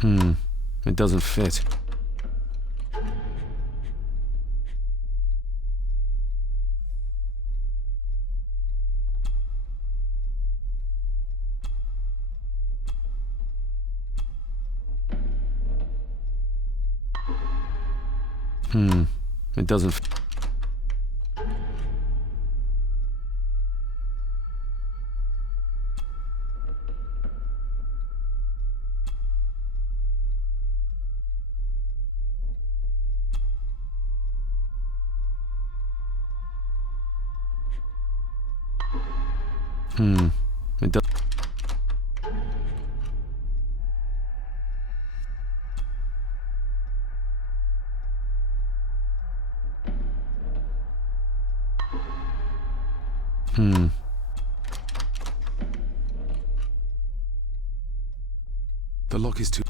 It doesn't fit. It doesn't fit. It does. The lock is too...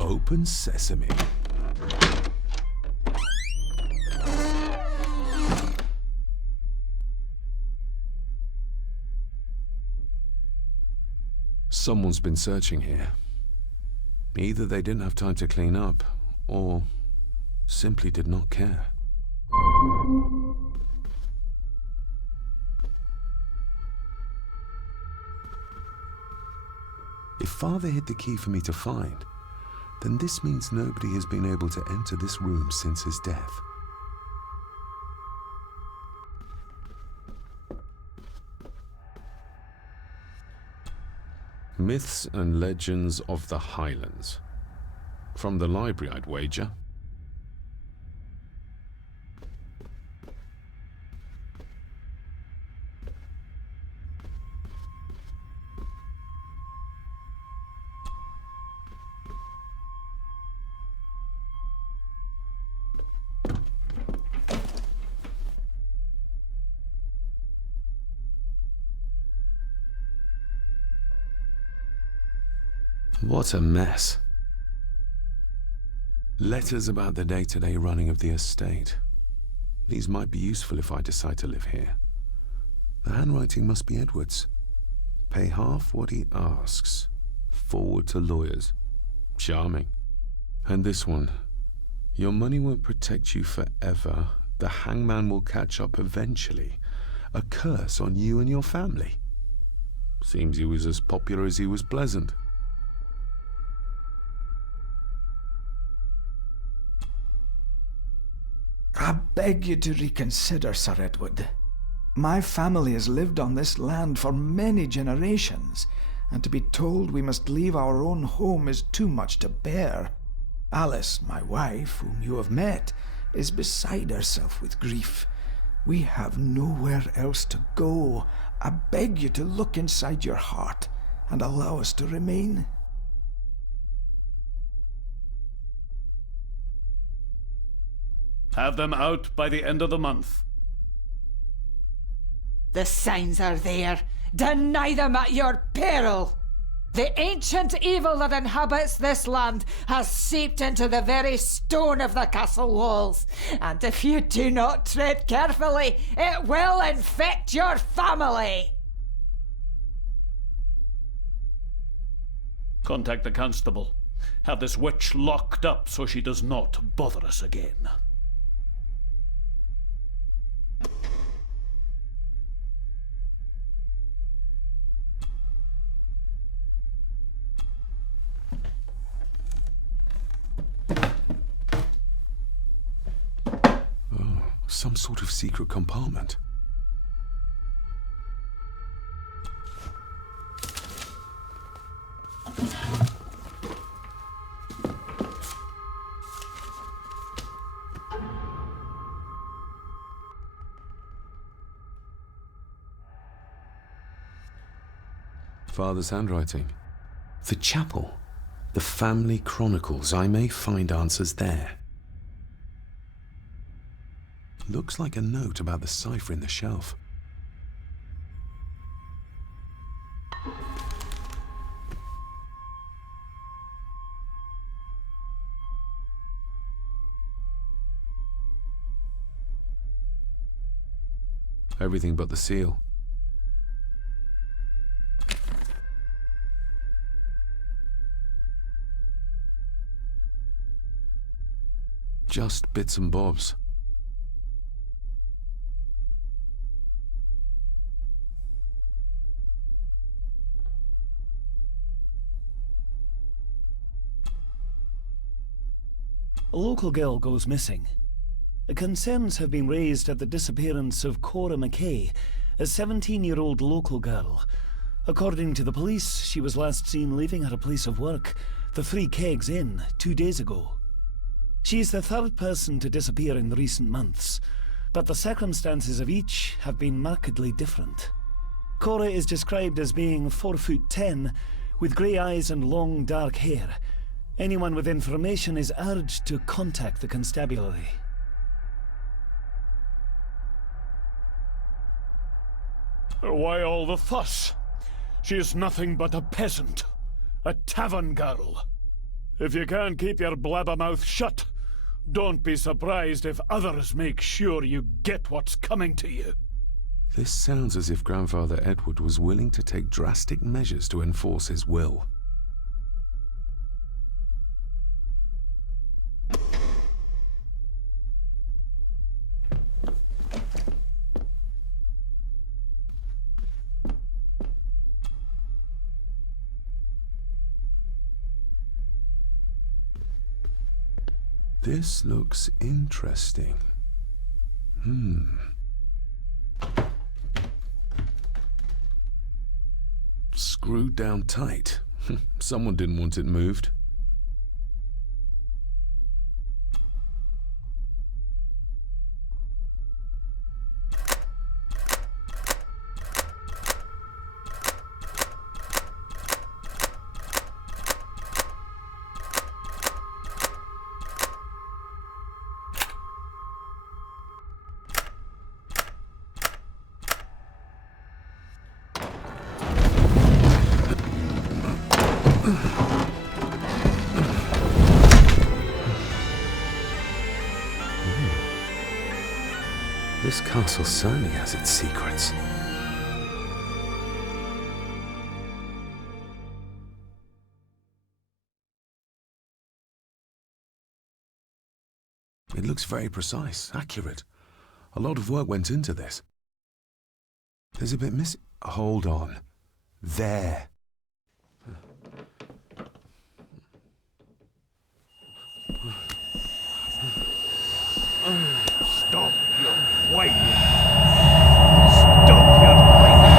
Open sesame. Someone's been searching here. Either they didn't have time to clean up, or simply did not care. If Father hid the key for me to find, then this means nobody has been able to enter this room since his death. Myths and Legends of the Highlands. From the library, I'd wager. What a mess. Letters about the day-to-day running of the estate. These might be useful if I decide to live here. The handwriting must be Edward's. Pay half what he asks. Forward to lawyers. Charming. And this one. Your money won't protect you forever. The hangman will catch up eventually. A curse on you and your family. Seems he was as popular as he was pleasant. I beg you to reconsider, Sir Edward. My family has lived on this land for many generations, and to be told we must leave our own home is too much to bear. Alice, my wife, whom you have met, is beside herself with grief. We have nowhere else to go. I beg you to look inside your heart and allow us to remain. Have them out by the end of the month. The signs are there. Deny them at your peril. The ancient evil that inhabits this land has seeped into the very stone of the castle walls, and if you do not tread carefully, it will infect your family. Contact the constable. Have this witch locked up so she does not bother us again. Some sort of secret compartment. Father's handwriting. The chapel. The family chronicles. I may find answers there. Looks like a note about the cipher in the shelf. Everything but the seal. Just bits and bobs. A local girl goes missing. Concerns have been raised at the disappearance of Cora McKay, a 17-year-old local girl. According to the police, she was last seen leaving her place of work, the Three Kegs Inn, 2 days ago. She is the third person to disappear in recent months, but the circumstances of each have been markedly different. Cora is described as being 4'10", with grey eyes and long dark hair. Anyone with information is urged to contact the constabulary. Why all the fuss? She is nothing but a peasant. A tavern girl. If you can't keep your blabbermouth shut, don't be surprised if others make sure you get what's coming to you. This sounds as if Grandfather Edward was willing to take drastic measures to enforce his will. This looks interesting. Screwed down tight. Someone didn't want it moved. This castle certainly has its secrets. It looks very precise, accurate. A lot of work went into this. There's a bit missing. Hold on. There. Stop your whining! Stop your whining!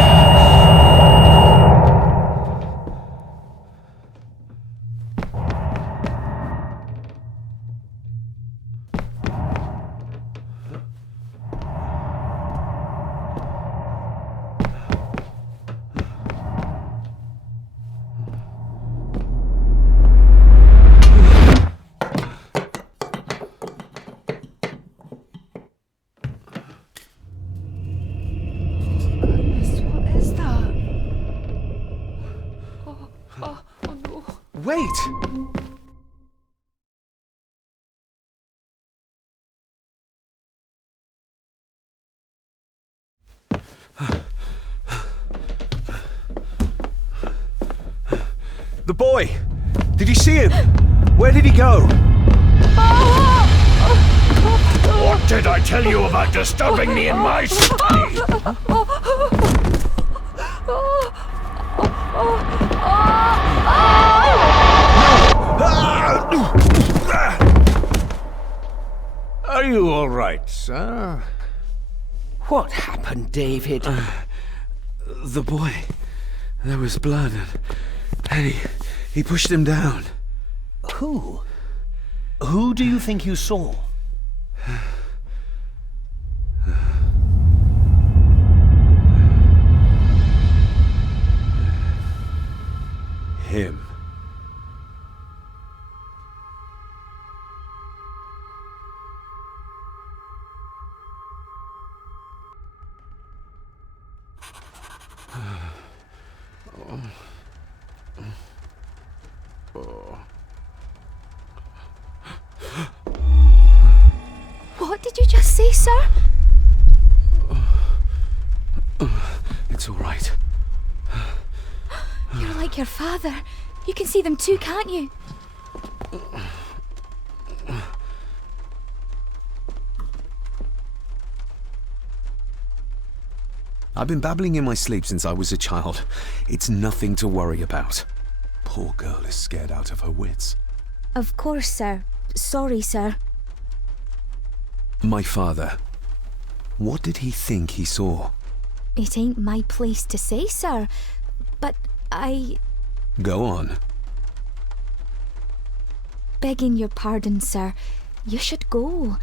Wait! The boy! Did you see him? Where did he go? What did I tell you about disturbing me in my study? Are you all right, sir? What happened, David? The boy. There was blood and he pushed him down. Who? Who do you think you saw? Him. What did you just say, sir? It's all right. You're like your father. You can see them too, can't you? I've been babbling in my sleep since I was a child. It's nothing to worry about. Poor girl is scared out of her wits. Of course, sir. Sorry, sir. My father. What did he think he saw? It ain't my place to say, sir. But Go on. begging your pardon, sir. You should go.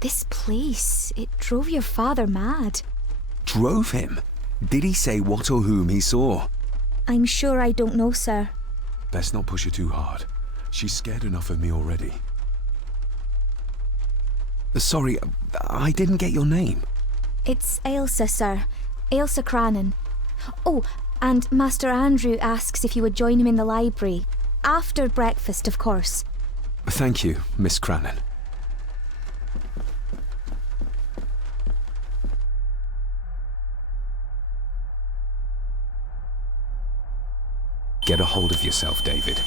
This place, it drove your father mad. Drove him? Did he say what or whom he saw? I'm sure I don't know, sir. Best not push her too hard. She's scared enough of me already. Sorry, I didn't get your name. It's Ailsa, sir. Ailsa Crannan. Oh, and Master Andrew asks if you would join him in the library. After breakfast, of course. Thank you, Miss Crannan. Get a hold of yourself, David.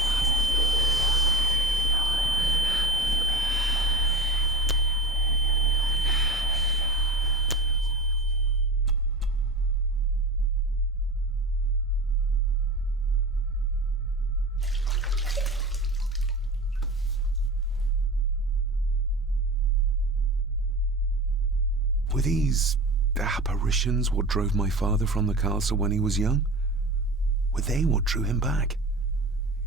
Were these apparitions what drove my father from the castle when he was young? Were they what drew him back?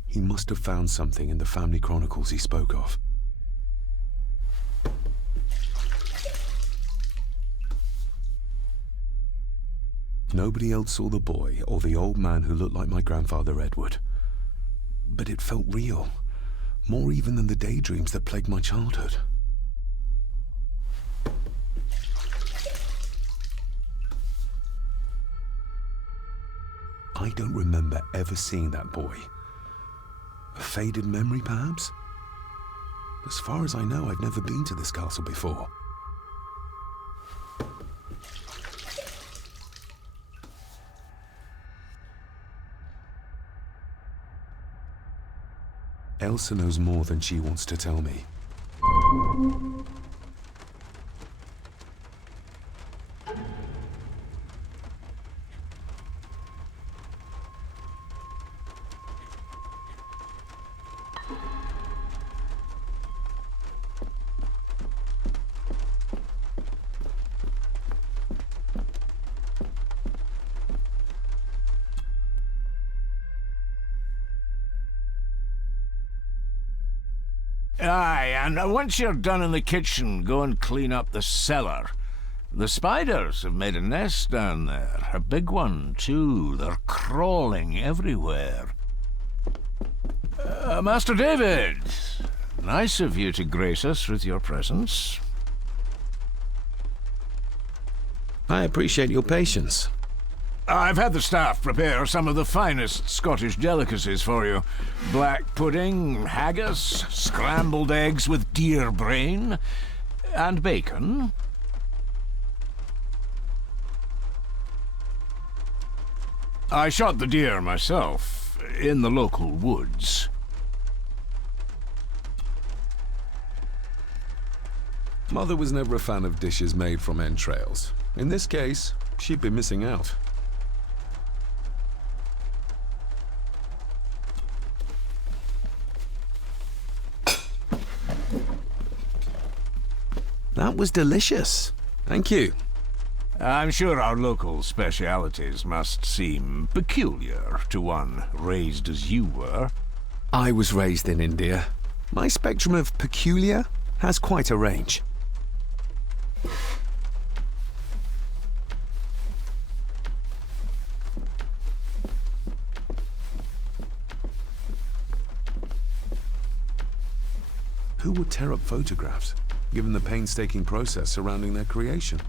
He must have found something in the family chronicles he spoke of. Nobody else saw the boy or the old man who looked like my grandfather Edward. But it felt real, more even than the daydreams that plagued my childhood. I don't remember ever seeing that boy. A faded memory, perhaps? As far as I know, I've never been to this castle before. Elsa knows more than she wants to tell me. Aye, and once you're done in the kitchen, go and clean up the cellar. The spiders have made a nest down there. A big one, too. They're crawling everywhere. Master David, nice of you to grace us with your presence. I appreciate your patience. I've had the staff prepare some of the finest Scottish delicacies for you. Black pudding, haggis, scrambled eggs with deer brain, and bacon. I shot the deer myself, in the local woods. Mother was never a fan of dishes made from entrails. In this case, she'd be missing out. That was delicious. Thank you. I'm sure our local specialities must seem peculiar to one raised as you were. I was raised in India. My spectrum of peculiar has quite a range. Who would tear up photographs, given the painstaking process surrounding their creation?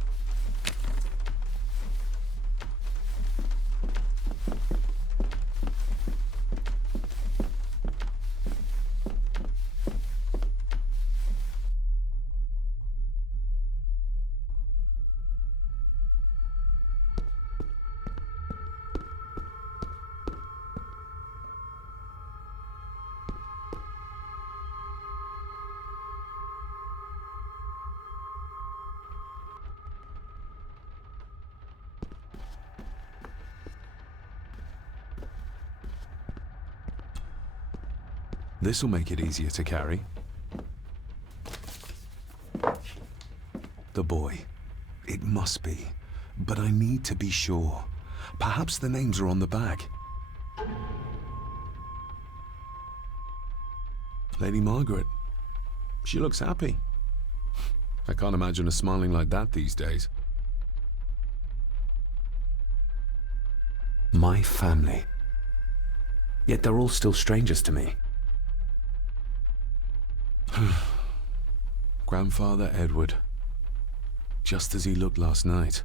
This'll make it easier to carry. The boy. It must be. But I need to be sure. Perhaps the names are on the bag. Lady Margaret. She looks happy. I can't imagine her smiling like that these days. My family. Yet they're all still strangers to me. Grandfather Edward. Just as he looked last night.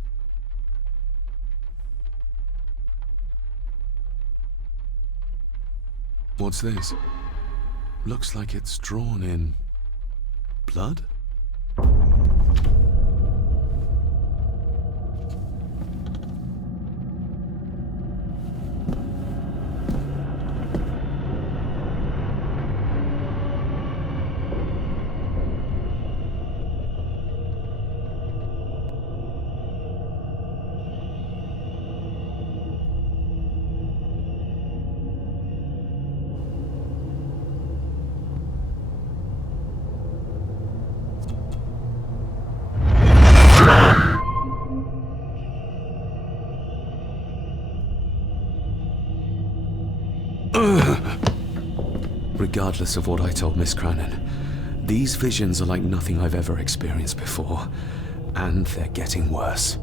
What's this? Looks like it's drawn in blood? Regardless of what I told Miss Cranon, these visions are like nothing I've ever experienced before, and they're getting worse.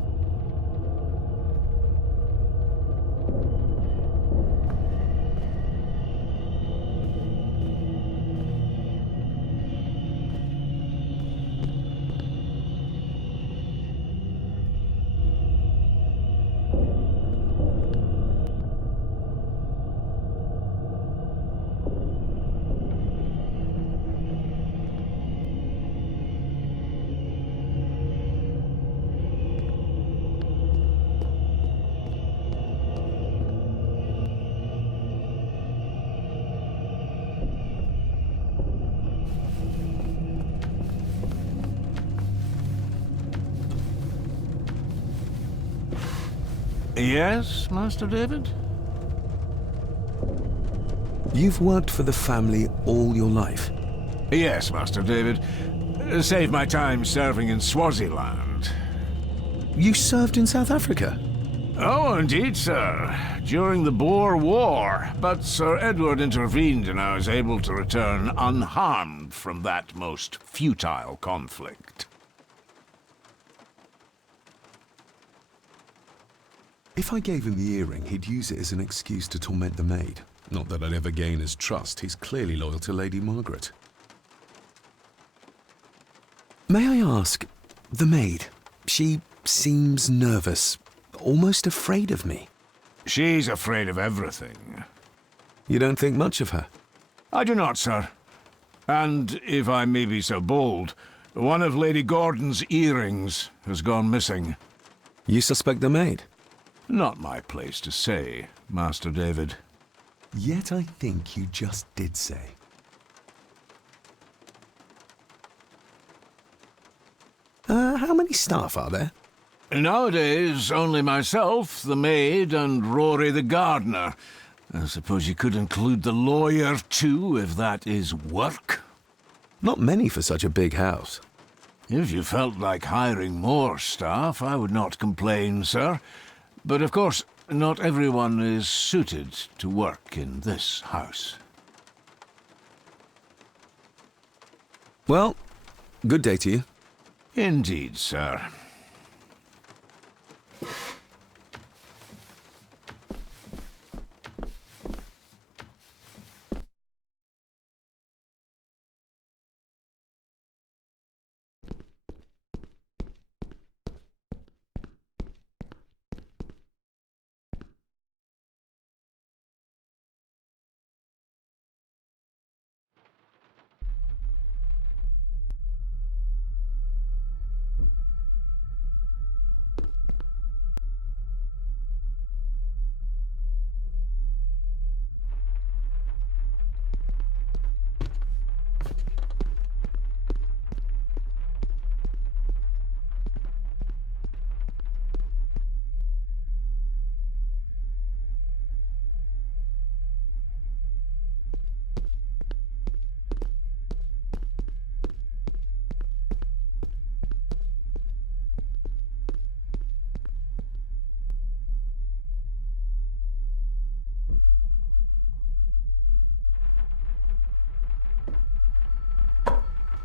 Yes, Master David? You've worked for the family all your life? Yes, Master David. Save my time serving in Swaziland. You served in South Africa? Oh, indeed, sir. During the Boer War. But Sir Edward intervened and I was able to return unharmed from that most futile conflict. If I gave him the earring, he'd use it as an excuse to torment the maid. Not that I'd ever gain his trust. He's clearly loyal to Lady Margaret. May I ask, the maid, she seems nervous, almost afraid of me. She's afraid of everything. You don't think much of her? I do not, sir. And, if I may be so bold, one of Lady Gordon's earrings has gone missing. You suspect the maid? Not my place to say, Master David. Yet I think you just did say. How many staff are there? Nowadays, only myself, the maid, and Rory the gardener. I suppose you could include the lawyer, too, if that is work. Not many for such a big house. If you felt like hiring more staff, I would not complain, sir. But of course, not everyone is suited to work in this house. Well, good day to you. Indeed, sir.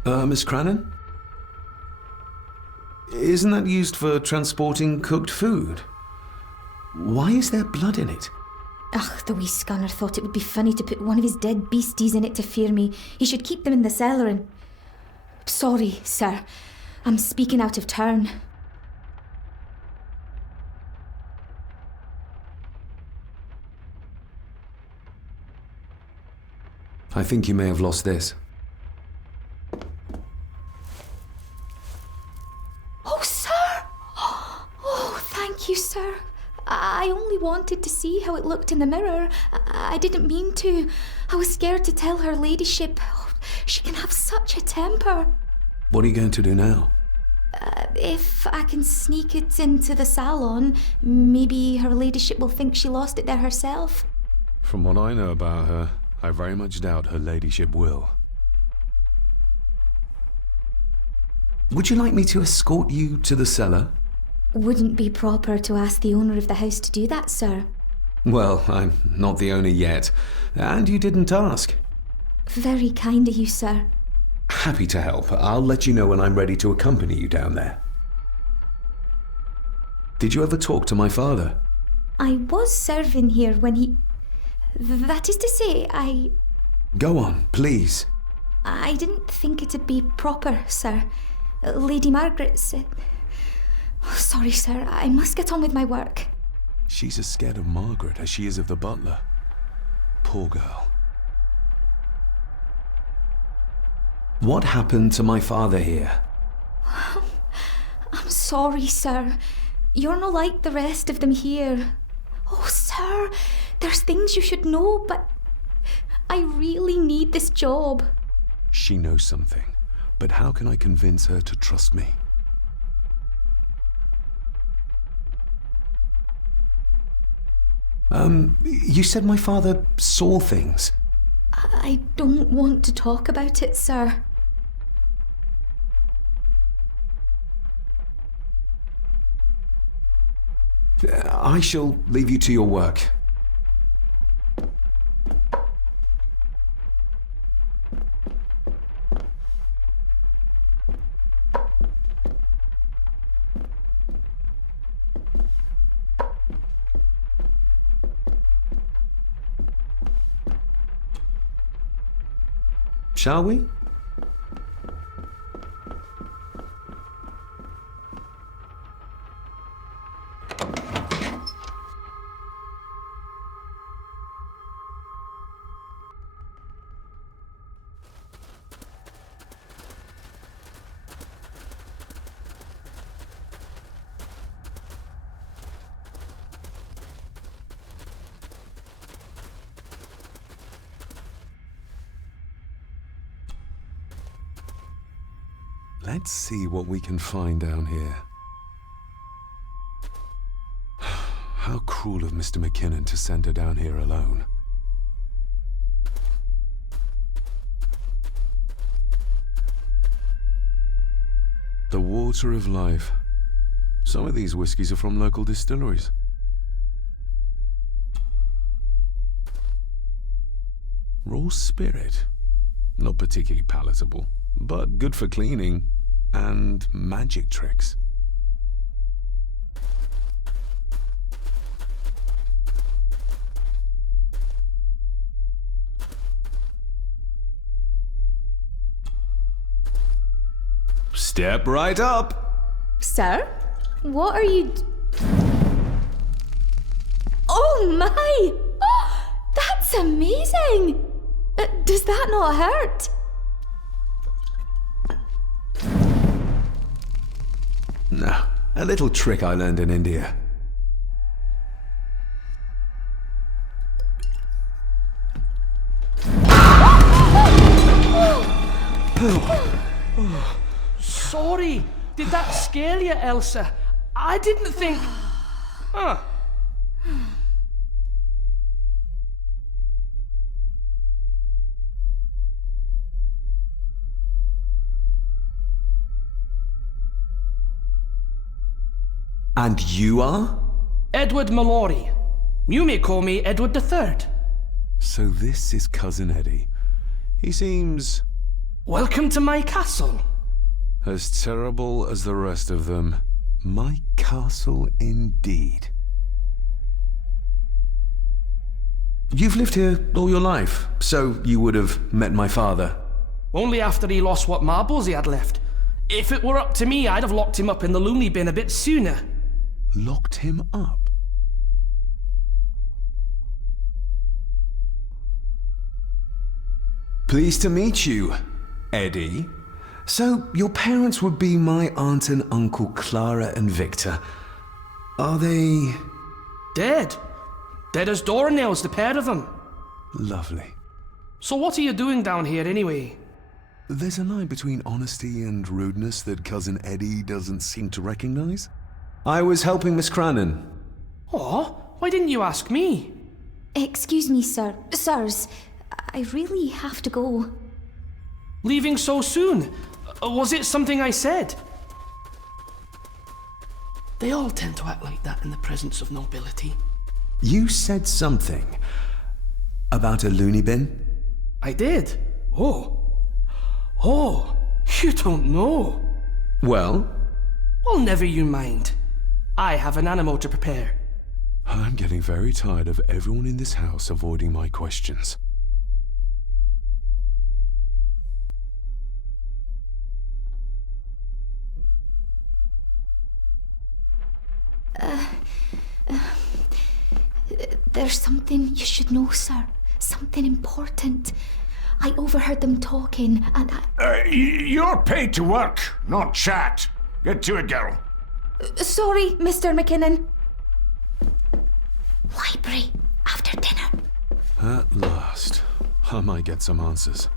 Miss Crannan? Isn't that used for transporting cooked food? Why is there blood in it? Ugh, the wee scunner thought it would be funny to put one of his dead beasties in it to fear me. He should keep them in the cellar and... Sorry, sir. I'm speaking out of turn. I think you may have lost this. Oh, sir! Oh, thank you, sir. I only wanted to see how it looked in the mirror. I didn't mean to. I was scared to tell her ladyship. Oh, she can have such a temper. What are you going to do now? If I can sneak it into the salon, maybe her ladyship will think she lost it there herself. From what I know about her, I very much doubt her ladyship will. Would you like me to escort you to the cellar? Wouldn't be proper to ask the owner of the house to do that, sir. Well, I'm not the owner yet, and you didn't ask. Very kind of you, sir. Happy to help. I'll let you know when I'm ready to accompany you down there. Did you ever talk to my father? I was serving here when he... That is to say, Go on, please. I didn't think it'd be proper, sir. Lady Margaret said... Sorry, sir. I must get on with my work. She's as scared of Margaret as she is of the butler. Poor girl. What happened to my father here? I'm sorry, sir. You're no like the rest of them here. Oh, sir, there's things you should know, but I really need this job. She knows something, but how can I convince her to trust me? You said my father saw things. I don't want to talk about it, sir. I shall leave you to your work. Shall we? Let's see what we can find down here. How cruel of Mr. McKinnon to send her down here alone. The water of life. Some of these whiskies are from local distilleries. Raw spirit. Not particularly palatable, but good for cleaning and magic tricks. Step right up. Sir? What are you... Oh my! Oh, that's amazing! Does that not hurt? No, a little trick I learned in India. Sorry, did that scare you, Elsa? I didn't think... And you are? Edward Mallory. You may call me Edward III. So this is Cousin Eddie. He seems Welcome to my castle. As terrible as the rest of them. My castle indeed. You've lived here all your life, so you would have met my father. Only after he lost what marbles he had left. If it were up to me, I'd have locked him up in the loony bin a bit sooner. Locked him up? Pleased to meet you, Eddie. So, your parents would be my aunt and uncle Clara and Victor. Are they... Dead. Dead as doornails, the pair of them. Lovely. So what are you doing down here anyway? There's a line between honesty and rudeness that Cousin Eddie doesn't seem to recognize. I was helping Miss Crannan. Oh, why didn't you ask me? Excuse me, sir. Sirs, I really have to go. Leaving so soon? Was it something I said? They all tend to act like that in the presence of nobility. You said something about a loony bin? I did. Oh, you don't know. Well? Well, never you mind. I have an animal to prepare. I'm getting very tired of everyone in this house avoiding my questions. There's something you should know, sir. Something important. I overheard them talking, and You're paid to work, not chat. Get to it, girl. Sorry, Mr. McKinnon. Library, after dinner. At last. I might get some answers.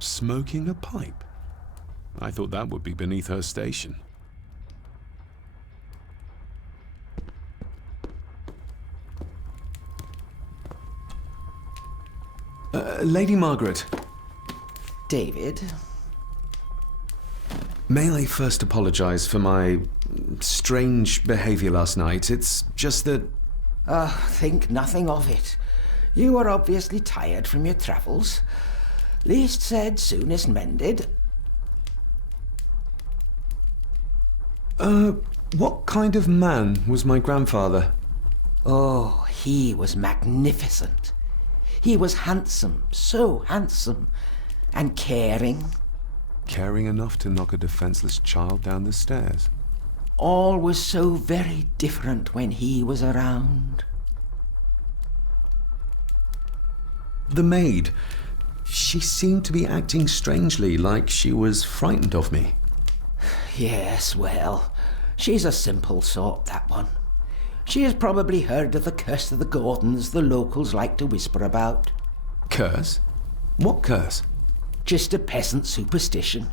Smoking a pipe? I thought that would be beneath her station. Lady Margaret. David? May I first apologize for my strange behavior last night? It's just that... Think nothing of it. You were obviously tired from your travels. Least said, soonest mended. What kind of man was my grandfather? Oh, he was magnificent. He was handsome, so handsome, and caring. Caring enough to knock a defenseless child down the stairs. All was so very different when he was around. The maid. She seemed to be acting strangely, like she was frightened of me. Yes, well, she's a simple sort, that one. She has probably heard of the curse of the Gordons the locals like to whisper about. Curse? What curse? Just a peasant superstition.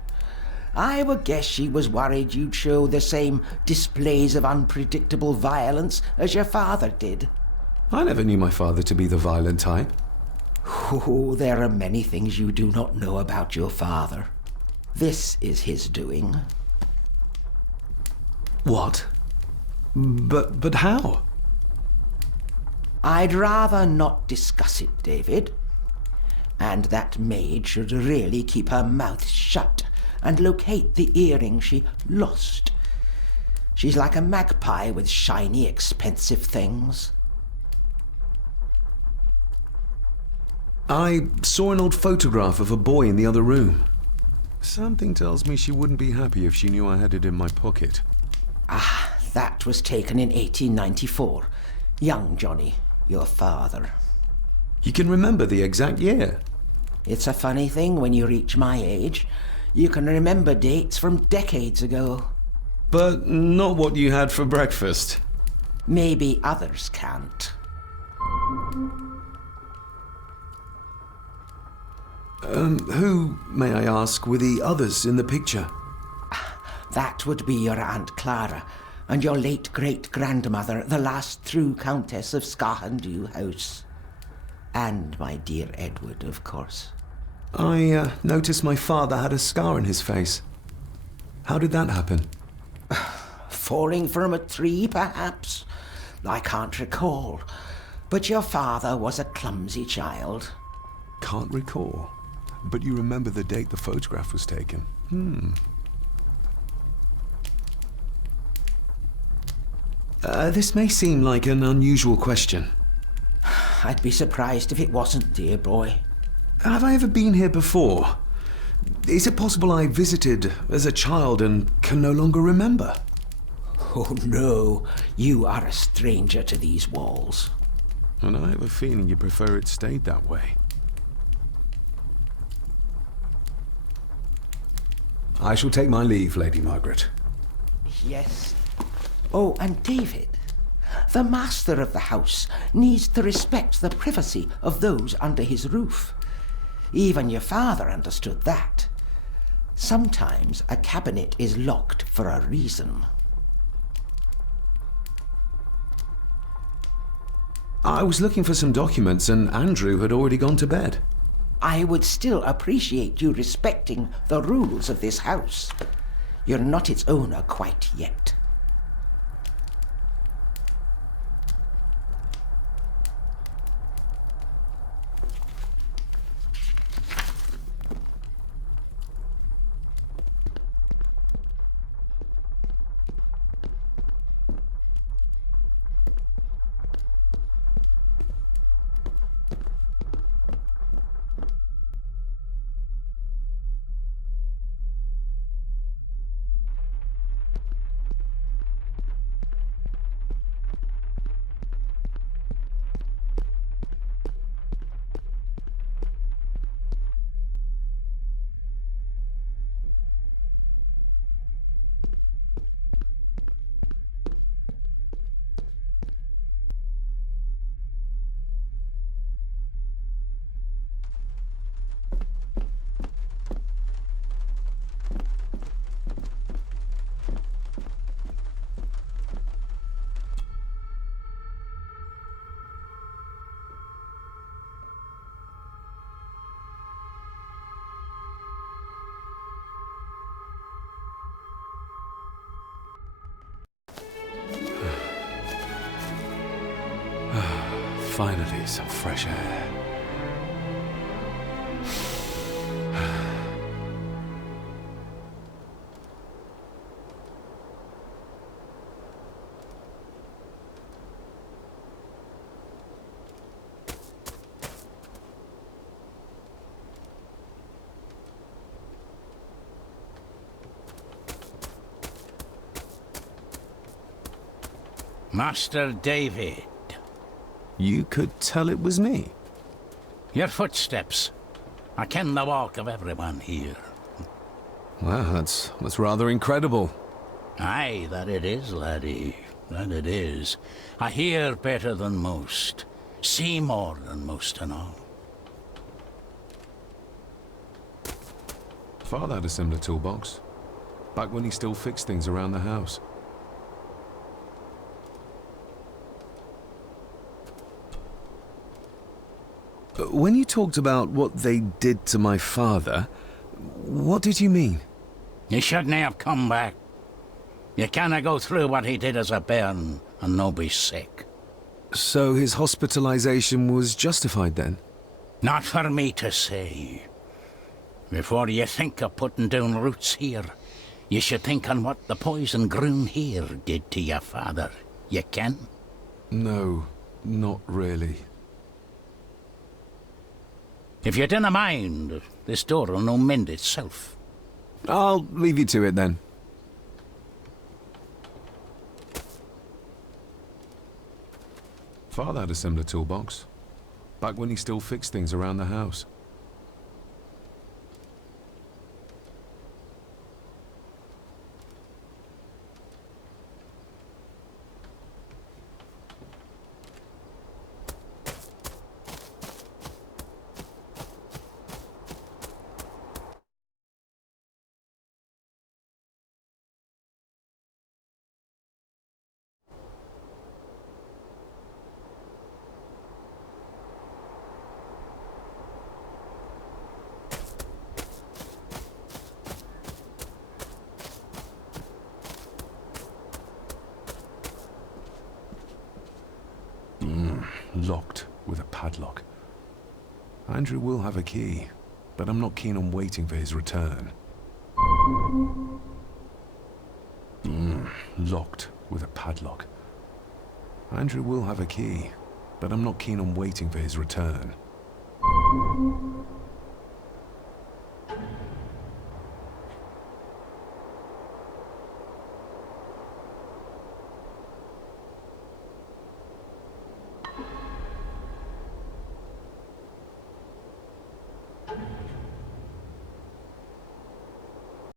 I would guess she was worried you'd show the same displays of unpredictable violence as your father did. I never knew my father to be the violent type. Oh, there are many things you do not know about your father. This is his doing. What? But how? I'd rather not discuss it, David. And that maid should really keep her mouth shut and locate the earring she lost. She's like a magpie with shiny, expensive things. I saw an old photograph of a boy in the other room. Something tells me she wouldn't be happy if she knew I had it in my pocket. Ah, that was taken in 1894. Young Johnny, your father. You can remember the exact year? It's a funny thing when you reach my age. You can remember dates from decades ago. But not what you had for breakfast. Maybe others can't. Who, may I ask, were the others in the picture? That would be your Aunt Clara and your late great-grandmother, the last true Countess of Scahendew House. And my dear Edward, of course. I noticed my father had a scar on his face. How did that happen? Falling from a tree, perhaps? I can't recall. But your father was a clumsy child. Can't recall. But you remember the date the photograph was taken? This may seem like an unusual question. I'd be surprised if it wasn't, dear boy. Have I ever been here before? Is it possible I visited as a child and can no longer remember? Oh no, you are a stranger to these walls. And I have a feeling you prefer it stayed that way. I shall take my leave, Lady Margaret. Yes. Oh, and David, the master of the house needs to respect the privacy of those under his roof. Even your father understood that. Sometimes a cabinet is locked for a reason. I was looking for some documents and Andrew had already gone to bed. I would still appreciate you respecting the rules of this house. You're not its owner quite yet. Finally, some fresh air. Master David. You could tell it was me. Your footsteps. I ken the walk of everyone here. Wow, that's rather incredible. Aye, that it is, laddie. That it is. I hear better than most. See more than most and all. Father had a similar toolbox. Back when he still fixed things around the house. When you talked about what they did to my father, what did you mean? You shouldn't have come back. You canna go through what he did as a bairn and no be sick. So his hospitalization was justified then? Not for me to say. Before you think of putting down roots here, you should think on what the poison grown here did to your father. You can? No, not really. If you dinna mind, this door will no mend itself. I'll leave you to it then. Father had a similar toolbox, back when he still fixed things around the house. Locked with a padlock. Andrew will have a key, but I'm not keen on waiting for his return. Locked with a padlock. Andrew will have a key, but I'm not keen on waiting for his return.